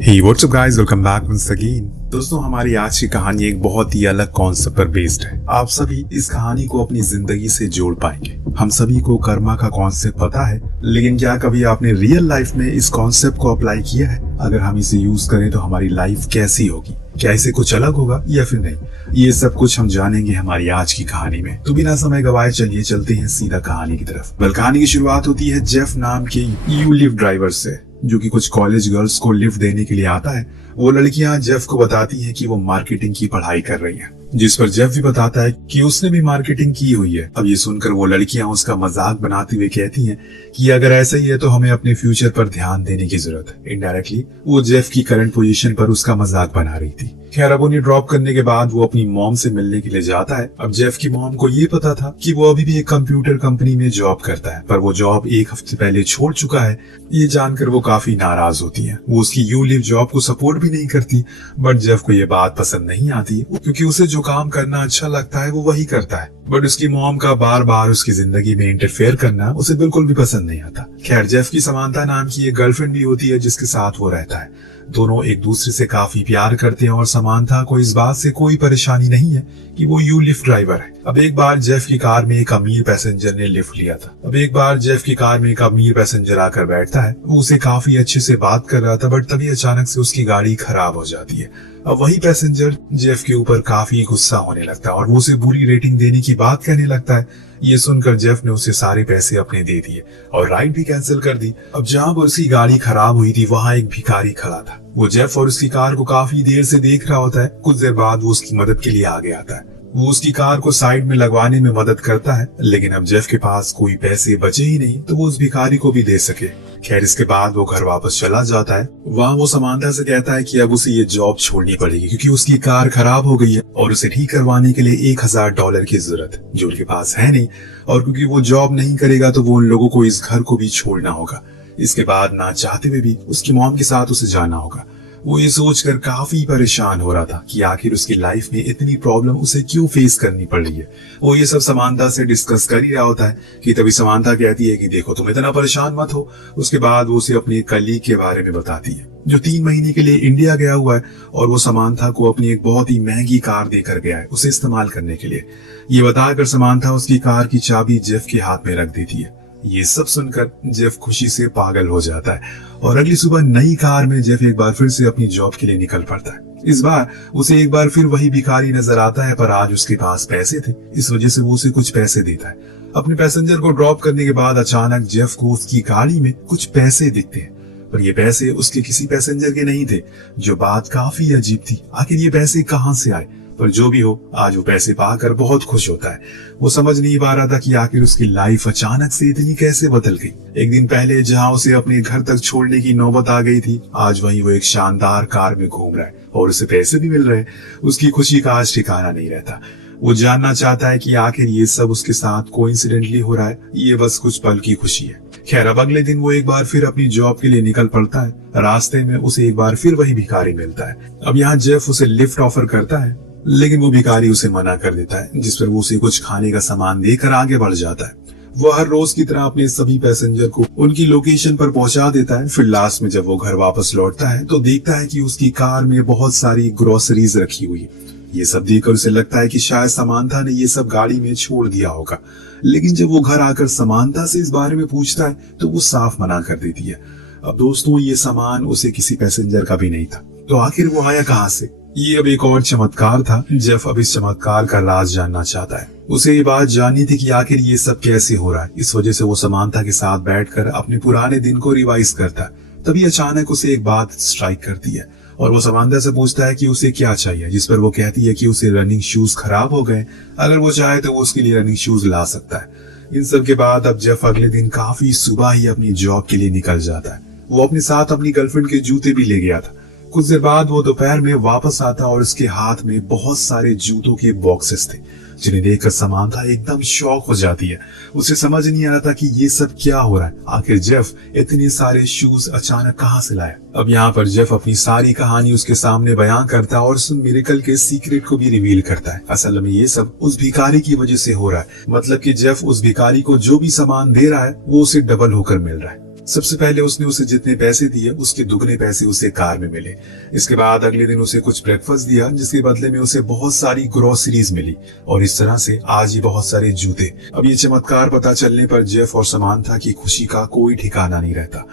Hey, what's up guys? Welcome back once again. दोस्तों, हमारी आज की कहानी एक बहुत ही अलग कॉन्सेप्ट पर बेस्ड है। आप सभी इस कहानी को अपनी जिंदगी से जोड़ पाएंगे। हम सभी को कर्मा का कॉन्सेप्ट पता है, लेकिन क्या कभी आपने रियल लाइफ में इस कॉन्सेप्ट को अप्लाई किया है? अगर हम इसे यूज करें तो हमारी लाइफ कैसी होगी? क्या इसे कुछ अलग होगा या फिर नहीं? ये सब कुछ हम जानेंगे हमारी आज की कहानी में। तो बिना समय गवाए चलिए चलते हैं सीधा कहानी की तरफ। कहानी की शुरुआत होती है जेफ नाम के यू लिफ्ट ड्राइवर से, जो कि कुछ कॉलेज गर्ल्स को लिफ्ट देने के लिए आता है। वो लड़कियां जेफ को बताती हैं कि वो मार्केटिंग की पढ़ाई कर रही हैं, जिस पर जेफ भी बताता है कि उसने भी मार्केटिंग की हुई है। अब ये सुनकर वो लड़कियां उसका मजाक बनाते हुए कहती हैं कि अगर ऐसा ही है तो हमें अपने फ्यूचर पर ध्यान देने की जरूरत है। इनडायरेक्टली वो जेफ की करंट पोजीशन पर उसका मजाक बना रही थी। खैर, अब उन्हें ड्रॉप करने के बाद वो अपनी मॉम से मिलने के लिए जाता है। अब जेफ की मॉम को ये पता था कि वो अभी भी एक कंप्यूटर कंपनी में जॉब करता है, पर वो जॉब एक हफ्ते पहले छोड़ चुका है। ये जानकर वो काफी नाराज होती है। वो उसकी यू लिव जॉब को सपोर्ट भी नहीं करती, बट जेफ को ये बात पसंद नहीं आती, क्योंकि उसे जो काम करना अच्छा लगता है वो वही करता है। बट उसकी मॉम का बार बार उसकी जिंदगी में इंटरफेयर करना उसे बिल्कुल भी पसंद नहीं आता। खैर, जेफ की समांता नाम की एक गर्लफ्रेंड भी होती है जिसके साथ वो रहता है। दोनों एक दूसरे से काफी प्यार करते हैं और समांथा को इस बात से कोई परेशानी नहीं है कि वो यू लिफ्ट ड्राइवर है। अब एक बार जेफ की कार में एक अमीर पैसेंजर ने लिफ्ट लिया था। आकर बैठता है। वो उसे काफी अच्छे से बात कर रहा था, बट तभी अचानक से उसकी गाड़ी खराब हो जाती है। अब वही पैसेंजर जेफ के ऊपर काफी गुस्सा होने लगता है और वो उसे बुरी रेटिंग देने की बात कहने लगता है। ये सुनकर जेफ ने उसे सारे पैसे अपने दे दिए और राइड भी कैंसिल कर दी। अब जहां पर उसकी गाड़ी खराब हुई थी वहां एक भिखारी खड़ा था। वो जेफ और उसकी कार को काफी देर से देख रहा होता है। कुछ देर बाद वो उसकी मदद के लिए आगे आता है। वो उसकी कार को साइड में लगवाने में मदद करता है, लेकिन अब जेफ के पास कोई पैसे बचे ही नहीं तो वो उस भिखारी को भी दे सके। खैर, इसके बाद वो घर वापस चला जाता है। वहाँ वो समांथा से कहता है कि अब उसे ये जॉब छोड़नी पड़ेगी, क्योंकि उसकी कार खराब हो गई है और उसे ठीक करवाने के लिए $1000 की जरूरत है, जो उनके पास है नहीं। और क्योंकि वो जॉब नहीं करेगा तो वो उन लोगों को इस घर को भी छोड़ना होगा। इसके बाद ना चाहते हुए भी उसकी मॉम के साथ उसे जाना होगा। वो ये सोचकर काफी परेशान हो रहा था कि आखिर उसकी लाइफ में इतनी प्रॉब्लम उसे क्यों फेस करनी पड़ रही है। वो ये सब समांथा से डिस्कस कर ही रहा होता है कि तभी समांथा कहती है कि देखो, तुम इतना परेशान मत हो। उसके बाद वो उसे अपने कलीग के बारे में बताती है, जो 3 महीने के लिए इंडिया गया हुआ है और वो समांथा को अपनी एक बहुत ही महंगी कार देकर गया है उसे इस्तेमाल करने के लिए। ये बताकर समांथा उसकी कार की चाबी जेफ के हाथ में रख देती है। ये सब सुनकर जेफ खुशी से पागल हो जाता है और अगली सुबह नई कार में जेफ एक बार फिर से अपनी जॉब के लिए निकल पड़ता है। इस बार उसे एक बार फिर वही भिखारी नजर आता है, पर आज उसके पास पैसे थे। इस वजह से वो उसे कुछ पैसे देता है। अपने पैसेंजर को ड्रॉप करने के बाद अचानक जेफ को उसकी गाड़ी में कुछ पैसे दिखते हैं, पर ये पैसे उसके किसी पैसेंजर के नहीं थे। जो बात काफी अजीब थी, आखिर ये पैसे कहाँ से आए? पर जो भी हो, आज वो पैसे पाकर बहुत खुश होता है। वो समझ नहीं पा रहा था कि आखिर उसकी लाइफ अचानक से इतनी कैसे बदल गई। एक दिन पहले जहां उसे अपने घर तक छोड़ने की नौबत आ गई थी, आज वहीं वो एक शानदार कार में घूम रहा है और उसे पैसे भी मिल रहे हैं। उसकी खुशी का आज ठिकाना नहीं रहता। वो जानना चाहता है कि आखिर ये सब उसके साथ कोइंसिडेंटली हो रहा है, ये बस कुछ पल की खुशी है। खैर, अब अगले दिन वो एक बार फिर अपनी जॉब के लिए निकल पड़ता है। रास्ते में उसे एक बार फिर वही भिखारी मिलता है। अब यहाँ जेफ उसे लिफ्ट ऑफर करता है, लेकिन वो भिखारी उसे मना कर देता है, जिस पर वो उसे कुछ खाने का सामान देकर आगे बढ़ जाता है। वो हर रोज की तरह अपने सभी पैसेंजर को उनकी लोकेशन पर पहुंचा देता है। फिर लास्ट में जब वो घर वापस लौटता है तो देखता है कि उसकी कार में बहुत सारी ग्रोसरीज रखी हुई है। ये सब देखकर उसे लगता है कि शायद समांथा ने ये सब गाड़ी में छोड़ दिया होगा, लेकिन जब वो घर आकर समांथा से इस बारे में पूछता है तो वो साफ मना कर देती है। अब दोस्तों, ये सामान उसे किसी पैसेंजर का भी नहीं था, तो आखिर वो आया कहाँ से? ये अब एक और चमत्कार था। जेफ अब इस चमत्कार का राज जानना चाहता है। उसे ये बात जाननी थी कि आखिर ये सब कैसे हो रहा है। इस वजह से वो समांथा के साथ बैठकर अपने पुराने दिन को रिवाइज करता है। तभी अचानक उसे एक बात स्ट्राइक करती है और वो समांथा से पूछता है कि उसे क्या चाहिए, जिस पर वो कहती है कि उसे रनिंग शूज खराब हो गए, अगर वो चाहे तो वो उसके लिए रनिंग शूज ला सकता है। इन सब के बाद अब जेफ अगले दिन काफी सुबह ही अपनी जॉब के लिए निकल जाता है। वो अपने साथ अपनी गर्लफ्रेंड के जूते भी ले गया था। कुछ देर बाद वो दोपहर में वापस आता और उसके हाथ में बहुत सारे जूतों के बॉक्सेस थे, जिन्हें देखकर समांथा एकदम शॉक हो जाती है। उसे समझ नहीं आ रहा था कि ये सब क्या हो रहा है। आखिर जेफ इतने सारे शूज अचानक कहाँ से लाया? अब यहाँ पर जेफ अपनी सारी कहानी उसके सामने बयान करता है और उस मिरेकल के सीक्रेट को भी रिवील करता है। असल में ये सब उस भिखारी की वजह से हो रहा है। मतलब कि जेफ उस भिखारी को जो भी सामान दे रहा है वो उसे डबल होकर मिल रहा है। सबसे पहले उसने उसे जितने पैसे दिए उसके दुगने पैसे उसे कार में मिले। इसके बाद अगले दिन उसे कुछ ब्रेकफास्ट दिया जिसके बदले में उसे बहुत सारी ग्रोसरीज मिली और इस तरह से आज ये बहुत सारे जूते। अब ये चमत्कार पता चलने पर जेफ और समांथा की खुशी का कोई ठिकाना नहीं रहता।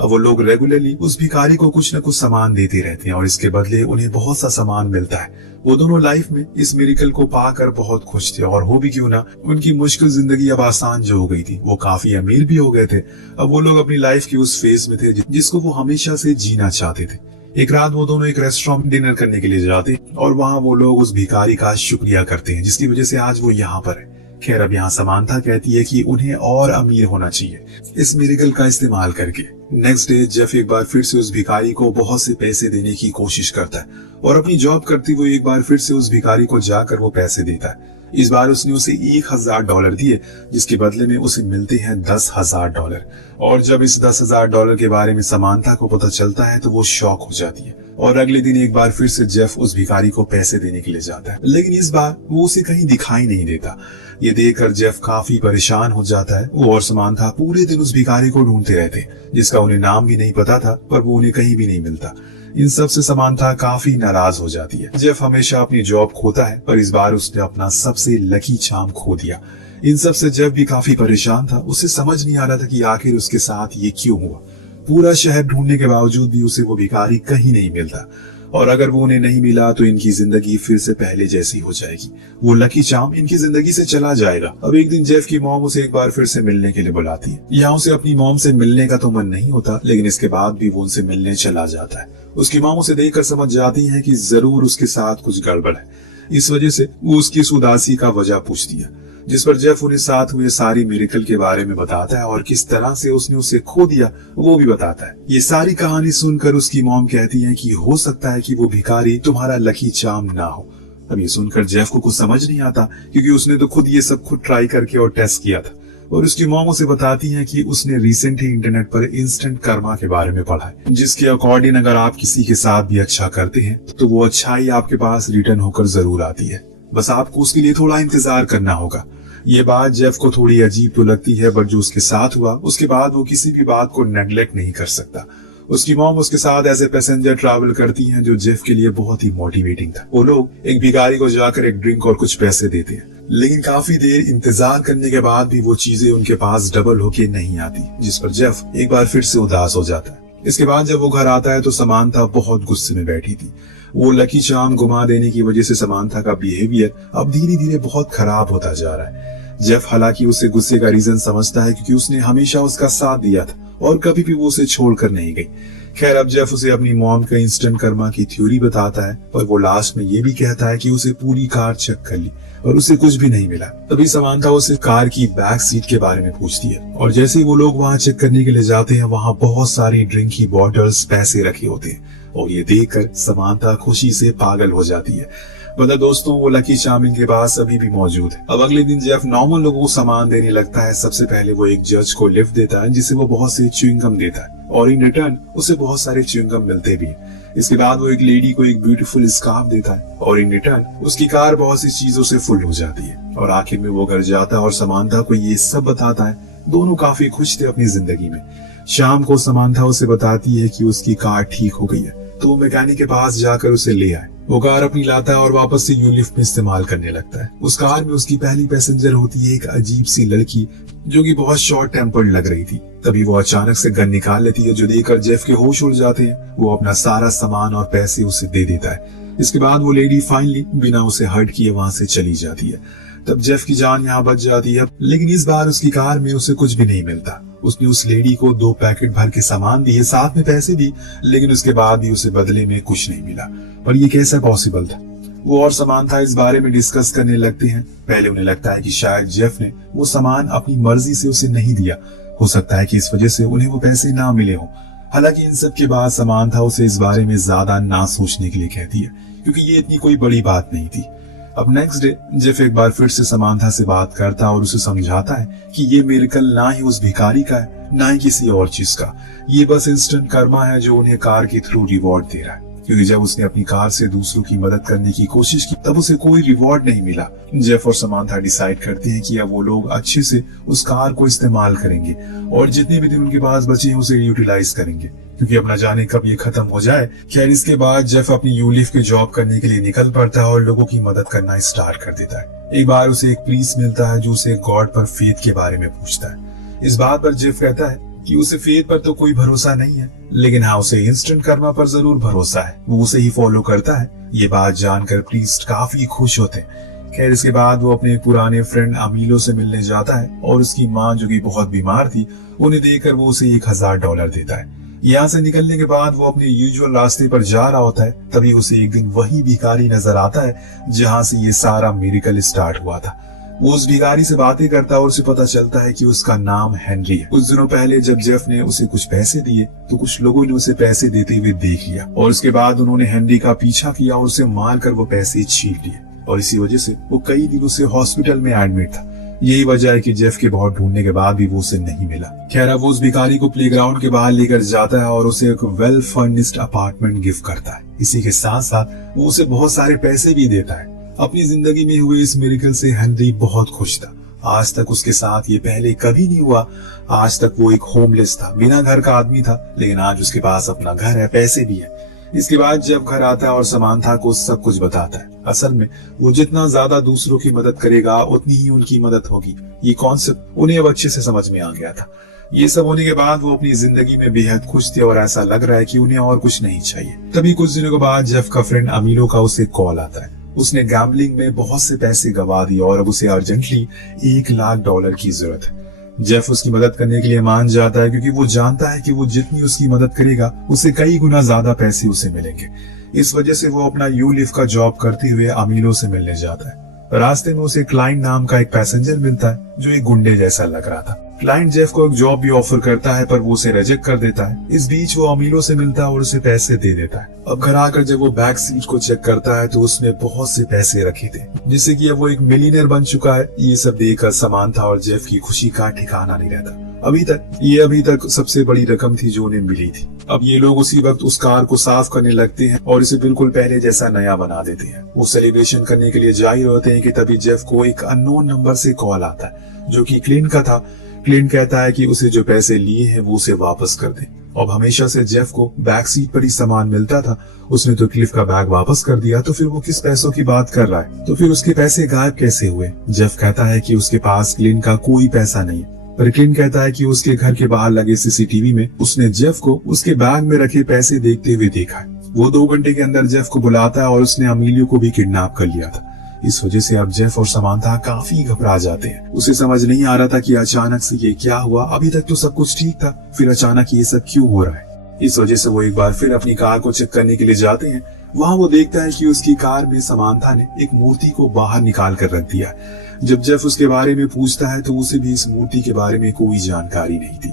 अब वो लोग रेगुलरली उस भिखारी को कुछ न कुछ सामान देते रहते हैं और इसके बदले उन्हें बहुत सा सामान मिलता है। वो दोनों लाइफ में इस मिरेकल को पाकर बहुत खुश थे और हो भी क्यों ना, उनकी मुश्किल जिंदगी अब आसान जो हो गई थी। वो काफी अमीर भी हो गए थे। अब वो लोग अपनी लाइफ की उस फेज में थे जिसको वो हमेशा से जीना चाहते थे। एक रात वो दोनों एक रेस्टोरेंट डिनर करने के लिए जाते और वहाँ वो लोग उस भिखारी का शुक्रिया करते हैं जिसकी वजह से आज वो यहाँ पर है। खैर अब यहाँ समांथा कहती है कि उन्हें और अमीर होना चाहिए इस मिरेकल का इस्तेमाल करके। नेक्स्ट डे जेफ एक बार फिर से उस भिखारी को बहुत से पैसे देने की कोशिश करता है और अपनी जॉब करते हुए एक बार फिर से उस भिखारी को जाकर वो पैसे देता है। इस बार उसने उसे $1000 दिए जिसके बदले में उसे मिलते हैं $10,000। और जब इस $10,000 के बारे में समांथा को पता चलता है तो वो शॉक हो जाती है और अगले दिन एक बार फिर से जेफ उस भिखारी को पैसे देने के लिए जाता है, लेकिन इस बार वो उसे कहीं दिखाई नहीं देता। ये देखकर जेफ काफी परेशान हो जाता है। वो और समांथा पूरे दिन उस भिखारी को ढूंढते रहते जिसका उन्हें नाम भी नहीं पता था, पर वो उन्हें कहीं भी नहीं मिलता। इन सब से समांथा काफी नाराज हो जाती है। जेफ हमेशा अपनी जॉब खोता है पर इस बार उसने अपना सबसे लकी चार्म खो दिया। इन सब से जेफ भी काफी परेशान था। उसे समझ नहीं आ रहा था कि आखिर उसके साथ ये क्यों हुआ। पूरा शहर ढूंढने के बावजूद भी उसे वो भिखारी कहीं नहीं मिलता और अगर वो उन्हें नहीं मिला तो इनकी जिंदगी फिर से पहले जैसी हो जाएगी। वो लकी चार्म इनकी जिंदगी से चला जाएगा। अब एक दिन जेफ की मॉम उसे एक बार फिर से मिलने के लिए बुलाती है। यहाँ उसे अपनी मॉम से मिलने का तो मन नहीं होता, लेकिन इसके बाद भी वो उनसे मिलने चला जाता है। उसकी मॉम उसे देखकर समझ जाती है कि जरूर उसके साथ कुछ गड़बड़ है। इस वजह से वो उसकी इस उदासी का वजह पूछती है, जिस पर जेफ उन्हें साथ हुए सारी मिरेकल के बारे में बताता है और किस तरह से उसने उसे खो दिया वो भी बताता है। ये सारी कहानी सुनकर उसकी मॉम कहती है कि हो सकता है कि वो भिखारी तुम्हारा लकी चार्म ना हो। अब ये सुनकर जेफ को कुछ समझ नहीं आता क्योंकि उसने तो खुद ये सब ट्राई करके और टेस्ट किया था। और उसकी मॉम उसे बताती है कि उसने रिसेंटली इंटरनेट पर इंस्टेंट कर्मा के बारे में पढ़ा है, जिसके अकॉर्डिंग अगर आप किसी के साथ भी अच्छा करते हैं तो वो अच्छाई आपके पास रिटर्न होकर जरूर आती है। बस आपको उसके लिए थोड़ा इंतजार करना होगा। ये बात जेफ को थोड़ी अजीब तो लगती है, बट जो उसके साथ हुआ उसके बाद वो किसी भी बात को नेग्लेक्ट नहीं कर सकता। उसकी मॉम उसके साथ ऐसे पैसेंजर ट्रैवल करती हैं जो जेफ के लिए बहुत ही मोटिवेटिंग था। वो लोग एक भिखारी को जाकर एक ड्रिंक और कुछ पैसे देते हैं, लेकिन काफी देर इंतजार करने के बाद भी वो चीजें उनके पास डबल होके नहीं आती, जिस पर जेफ एक बार फिर से उदास हो जाता है। इसके बाद जब वो घर आता है तो समांथा बहुत गुस्से में बैठी थी। वो लकी चार्म गुमा देने की वजह से समांथा का बिहेवियर अब धीरे धीरे बहुत खराब होता जा रहा है। जेफ हालांकि उसे गुस्से का रीजन समझता है क्योंकि उसने हमेशा उसका साथ दिया था और कभी भी वो उसे छोड़कर नहीं गई। खैर अब जेफ उसे अपनी मॉम का इंस्टेंट कर्मा की थ्योरी बताता है और वो लास्ट में ये भी कहता है कि उसे पूरी कार चेक कर ली और उसे कुछ भी नहीं मिला। तभी समांथा उसे कार की बैक सीट के बारे में पूछती है और जैसे ही वो लोग वहाँ चेक करने के लिए जाते हैं वहाँ बहुत सारी ड्रिंक की बॉटल्स पैसे रखे होते हैं और ये देखकर समांथा खुशी से पागल हो जाती है। मतलब दोस्तों वो लकी चार्म के पास अभी भी मौजूद है। अब अगले दिन जेफ नॉर्मल लोगों को सामान देने लगता है। सबसे पहले वो एक जज को लिफ्ट देता है जिसे वो बहुत से च्युइंगम देता है और इन रिटर्न उसे बहुत सारे च्युइंगम मिलते भी हैं। इसके बाद वो एक लेडी को एक ब्यूटीफुल स्कार्फ देता है और इन रिटर्न उसकी कार बहुत सी चीजों से फुल हो जाती है और आखिर में वो घर जाता है और समांथा को ये सब बताता है। दोनों काफी खुश थे अपनी जिंदगी में। शाम को समांथा उसे बताती है कि उसकी कार ठीक हो गई है, तो वो मैकेनिक के पास जाकर उसे ले आए। वो कार अपनी लाता है और वापस से यू लिफ्ट में इस्तेमाल करने लगता है। उस कार में उसकी पहली पैसेंजर होती है एक अजीब सी लड़की जो कि बहुत शॉर्ट टेम्पर्ड लग रही थी। तभी वो अचानक से गन निकाल लेती है जो देखकर जेफ के होश उड़ जाते हैं। वो अपना सारा सामान और पैसे उसे दे देता है। इसके बाद वो लेडी फाइनली बिना उसे हर्ट किए वहां से चली जाती है। तब जेफ की जान यहाँ बच जाती है, लेकिन इस बार उसकी कार में उसे कुछ भी नहीं मिलता। उसने उस लेडी को 2 पैकेट भर के सामान दिए, साथ में पैसे भी, लेकिन उसके बाद भी उसे बदले में कुछ नहीं मिला। पर ये कैसे पॉसिबल था? वो और समांथा इस बारे में डिस्कस करने लगते हैं। पहले उन्हें लगता है कि शायद जेफ ने वो सामान अपनी मर्जी से उसे नहीं दिया। हो सकता है कि इस वजह से उन्हें वो पैसे ना मिले हों। हालांकि इन सब के बाद समांथा उसे इस बारे में ज्यादा ना सोचने के लिए कहती है, क्योंकि ये इतनी कोई बड़ी बात नहीं थी। अब नेक्स्ट डे जेफ एक बार फिर से समांथा से बात करता और उसे समझाता है कि ये मिरेकल ना ही उस भिखारी का है, ना ही किसी और चीज का। ये बस इंस्टेंट कर्मा है जो उन्हें कार के थ्रू रिवॉर्ड दे रहा है। क्योंकि जब उसने अपनी कार से दूसरों की मदद करने की कोशिश की तब उसे कोई रिवॉर्ड नहीं मिला। जेफ और समांथा डिसाइड करते हैं कि अब वो लोग अच्छे से उस कार को इस्तेमाल करेंगे और जितने भी दिन उनके पास बचे हैं उसे यूटिलाइज करेंगे, क्योंकि अब न जाने कब ये खत्म हो जाए। खैर, इसके बाद जेफ अपनी यूलिफ की जॉब करने के लिए निकल पड़ता है और लोगों की मदद करना स्टार्ट कर देता है। एक बार उसे एक प्रीस्ट मिलता है जो उसे गॉड पर फेथ के बारे में पूछता है। इस बात पर जेफ कहता है कि उसे फेथ पर तो कोई भरोसा नहीं है, लेकिन हाँ, उसे इंस्टेंट कर्मा पर जरूर भरोसा है, वो उसे ही फॉलो करता है। ये बात जानकर प्रीस्ट काफी खुश होते हैं। खैर, इसके बाद वो अपने पुराने फ्रेंड अमीलो से मिलने जाता है और उसकी माँ जो कि बहुत बीमार थी उन्हें देखकर वो उसे $1000 देता है। यहाँ से निकलने के बाद वो अपने यूजुअल रास्ते पर जा रहा होता है, तभी उसे एक दिन वही भिखारी नजर आता है जहाँ से ये सारा मिरेकल स्टार्ट हुआ था। वो उस भिखारी से बातें करता है और उसे पता चलता है कि उसका नाम हेनरी है। कुछ दिनों पहले जब जेफ ने उसे कुछ पैसे दिए तो कुछ लोगों ने उसे पैसे देते हुए देख लिया और उसके बाद उन्होंने हेनरी का पीछा किया और उसे मारकर वो पैसे छीन लिए और इसी वजह से वो कई दिनों से हॉस्पिटल में एडमिट था। यही वजह है कि जेफ के बहुत ढूंढने के बाद भी वो उसे नहीं मिला। खैर, वो उस भिखारी को प्लेग्राउंड के बाहर लेकर जाता है और उसे एक वेल फर्निश्ड अपार्टमेंट गिफ्ट करता है। इसी के साथ साथ वो उसे बहुत सारे पैसे भी देता है। अपनी जिंदगी में हुए इस मिरेकल से हेनरी बहुत खुश था। आज तक उसके साथ ये पहले कभी नहीं हुआ। आज तक वो एक होमलेस था, बिना घर का आदमी था, लेकिन आज उसके पास अपना घर है, पैसे भी है। इसके बाद जब घर आता है और समांथा को सब कुछ बताता है। असल में वो जितना ज्यादा दूसरों की मदद करेगा उतनी ही उनकी मदद होगी। ये कॉन्सेप्ट उन्हें अब अच्छे से समझ में आ गया था। ये सब होने के बाद वो अपनी जिंदगी में बेहद खुश थे और ऐसा लग रहा है कि उन्हें और कुछ नहीं चाहिए। तभी कुछ दिनों के बाद जेफ का फ्रेंड अमीलो का उसे कॉल आता है। उसने गैम्बलिंग में बहुत से पैसे गवा दिए और अब उसे अर्जेंटली $1,00,000 की जरूरत है। जेफ उसकी मदद करने के लिए मान जाता है क्योंकि वो जानता है कि वो जितनी उसकी मदद करेगा उससे कई गुना ज्यादा पैसे उसे मिलेंगे। इस वजह से वो अपना यूलिफ का जॉब करते हुए अमीलो से मिलने जाता है। रास्ते में उसे क्लाइंट नाम का एक पैसेंजर मिलता है जो एक गुंडे जैसा लग रहा था। क्लाइंट जेफ को एक जॉब भी ऑफर करता है पर वो उसे रिजेक्ट कर देता है। इस बीच वो अमीलो से मिलता है और उसे पैसे दे देता है। अब घर आकर जब वो बैक सीट को चेक करता है तो उसमें बहुत से पैसे रखे थे, जिससे कि अब वो एक मिलियनेयर बन चुका है। ये सब देखकर समांथा और जेफ की खुशी का ठिकाना नहीं रहता। अभी तक सबसे बड़ी रकम थी जो उन्हें मिली थी। अब ये लोग उसी वक्त उस कार को साफ करने लगते हैं और इसे बिल्कुल पहले जैसा नया बना देते हैं। वो सेलिब्रेशन करने के लिए जा ही रहते हैं कि तभी जेफ को एक अननोन नंबर से कॉल आता है जो कि क्लिंट का था। क्लिंट कहता है कि उसे जो पैसे लिए हैं वो उसे वापस कर दे। अब हमेशा से जेफ को बैक सीट पर ही सामान मिलता था, उसने तो क्लिफ का बैग वापस कर दिया, तो फिर वो किस पैसों की बात कर रहा है? तो फिर उसके पैसे गायब कैसे हुए? जेफ कहता है कि उसके पास क्लिंट का कोई पैसा नहीं, पर क्लिंट कहता है कि उसके घर के बाहर लगे सीसीटीवी में उसने जेफ को उसके बैग में रखे पैसे देखते हुए देखा है। वो 2 घंटे के अंदर जेफ को बुलाता है और उसने अमीलियो को भी किडनैप कर लिया था। इस वजह से अब जेफ और समांथा काफी घबरा जाते हैं। उसे समझ नहीं आ रहा था कि अचानक से ये क्या हुआ। अभी तक तो सब कुछ ठीक था, फिर अचानक ये सब क्यों हो रहा है? इस वजह से वो एक बार फिर अपनी कार को चेक करने के लिए जाते हैं। वहाँ वो देखता है कि उसकी कार में समांथा ने एक मूर्ति को बाहर निकाल कर रख दिया। जब जेफ उसके बारे में पूछता है तो उसे भी इस मूर्ति के बारे में कोई जानकारी नहीं थी।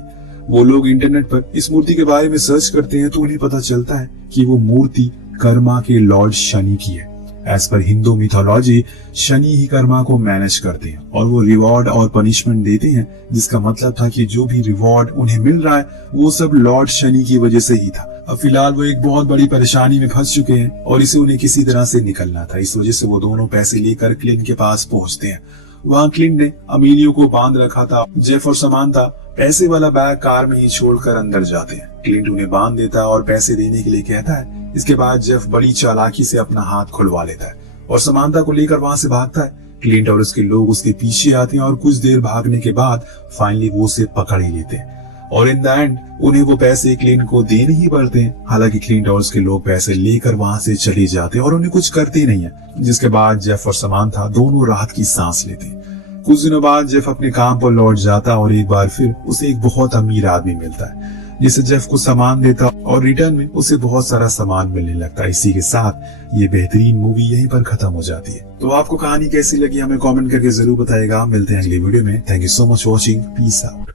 वो लोग इंटरनेट पर इस मूर्ति के बारे में सर्च करते हैं तो उन्हें पता चलता है कि वो मूर्ति कर्मा के लॉर्ड शनि की है। As per Hindu mythology Shani ही कर्मा को मैनेज करते हैं और वो रिवॉर्ड और पनिशमेंट देते हैं, जिसका मतलब था कि जो भी रिवॉर्ड उन्हें मिल रहा है वो सब लॉर्ड शनि की वजह से ही था। अब फिलहाल वो एक बहुत बड़ी परेशानी में फंस चुके हैं और इसे उन्हें किसी तरह से निकलना था। इस वजह से वो दोनों पैसे लेकर क्लिंट के पास पहुंचते हैं। वहाँ क्लिंट ने अमीलियो को बांध रखा था। जेफ और समांथा पैसे वाला बैग कार में ही छोड़कर अंदर जाते हैं। क्लिंट उन्हें बांध देता है और पैसे देने के लिए कहता है। इसके बाद जेफ बड़ी चालाकी से अपना हाथ खुलवा लेता है और समांथा को लेकर वहां से भागता है। क्लिंट और उसके लोग उसके पीछे आते हैं और कुछ देर भागने के बाद फाइनली वो उसे पकड़ ही लेते हैं और इन द एंड उन्हें वो पैसे क्लिंट को देने ही पड़ते हैं। हालांकि क्लिंट और उसके लोग पैसे लेकर वहां से चले जाते हैं और उन्हें कुछ करते नहीं है, जिसके बाद जेफ और समांथा दोनों राहत की सांस लेते हैं। कुछ दिनों बाद जेफ अपने काम पर लौट जाता और एक बार फिर उसे एक बहुत अमीर आदमी मिलता है जिसे जेफ को सामान देता और रिटर्न में उसे बहुत सारा सामान मिलने लगता है। इसी के साथ ये बेहतरीन मूवी यहीं पर खत्म हो जाती है। तो आपको कहानी कैसी लगी हमें कमेंट करके जरूर बताइएगा। मिलते हैं अगली वीडियो में। Thank you so much watching. Peace out.